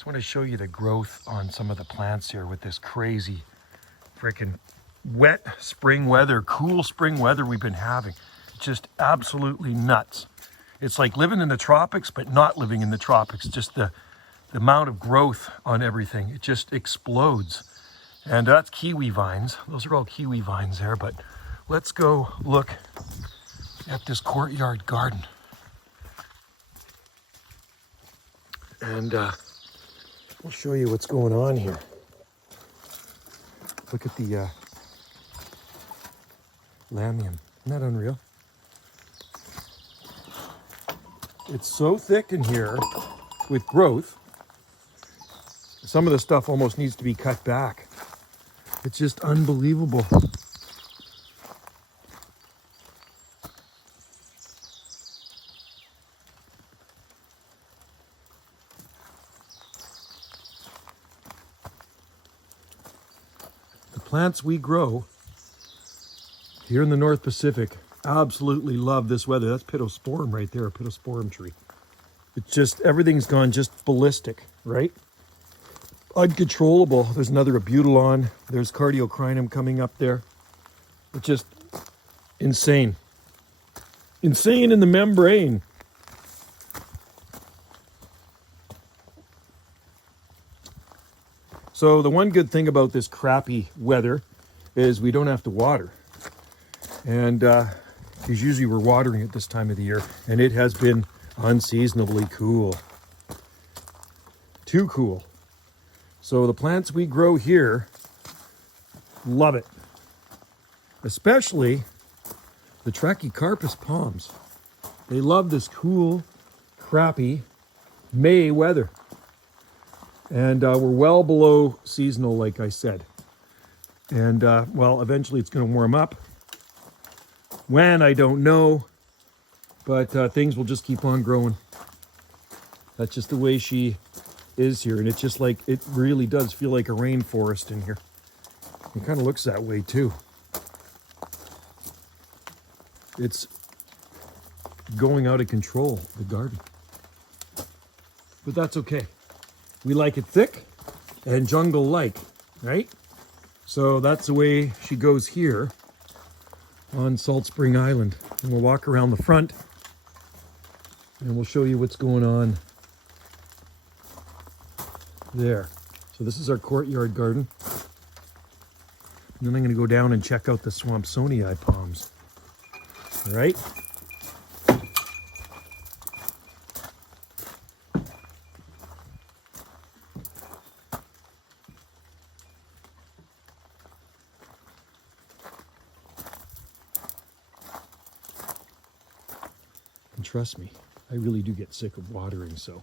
Just want to show you the growth on some of the plants here with this crazy freaking wet spring weather, cool spring weather we've been having. Just absolutely nuts. It's like living in the tropics, but not living in the tropics. Just the amount of growth on everything, it just explodes. And that's kiwi vines. Those are all kiwi vines there, but let's go look at this courtyard garden. And we'll show you what's going on here. Look at the lamium. Isn't that unreal? It's so thick in here with growth. Some of the stuff almost needs to be cut back. It's just unbelievable. The plants we grow here in the North Pacific absolutely love this weather. That's pittosporum right there, a pittosporum tree. It's just, everything's gone just ballistic, right? Uncontrollable. There's another abutilon. There's cardiocrinum coming up there. It's just insane. Insane in the membrane. So the one good thing about this crappy weather is we don't have to water. And because usually we're watering at this time of the year, and it has been unseasonably cool. Too cool. So the plants we grow here love it. Especially the Trachycarpus palms. They love this cool, crappy May weather. And we're well below seasonal, like I said. And well, eventually it's going to warm up. When, I don't know. But things will just keep on growing. That's just the way she is here. And it's just like, it really does feel like a rainforest in here. It kind of looks that way too. It's going out of control, the garden. But that's okay. We like it thick and jungle-like, right? So that's the way she goes here on Salt Spring Island. And we'll walk around the front and we'll show you what's going on there. So this is our courtyard garden. And then I'm going to go down and check out the Swampsonii palms. All right? And trust me, I really do get sick of watering, so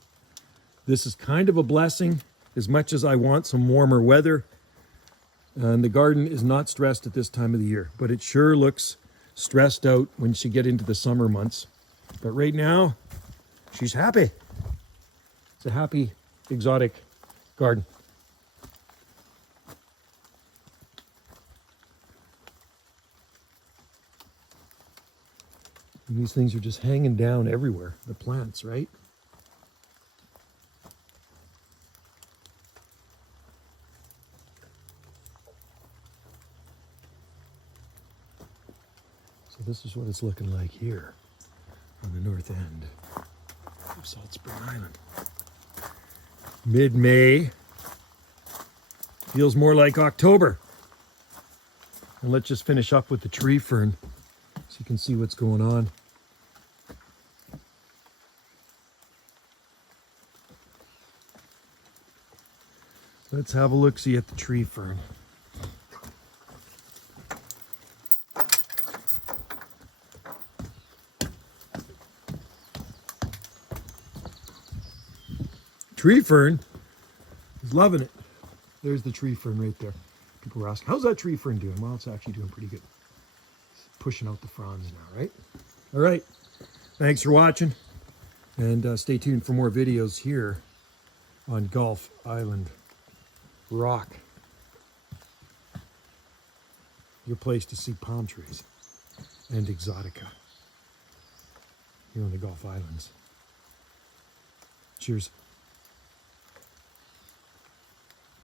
this is kind of a blessing as much as I want some warmer weather. And the garden is not stressed at this time of the year, but it sure looks stressed out when she get into the summer months. But right now, she's happy. It's a happy, exotic garden. And these things are just hanging down everywhere, the plants, right? So this is what it's looking like here on the north end of Salt Spring Island. Mid-May. Feels more like October. And let's just finish up with the tree fern so you can see what's going on. Let's have a look-see at the tree fern. Tree fern is loving it. There's the tree fern right there. People were asking, how's that tree fern doing? Well, it's actually doing pretty good. It's pushing out the fronds now, right? All right. Thanks for watching. And stay tuned for more videos here on Gulf Island Rock. Your place to see palm trees and exotica here on the Gulf Islands. Cheers.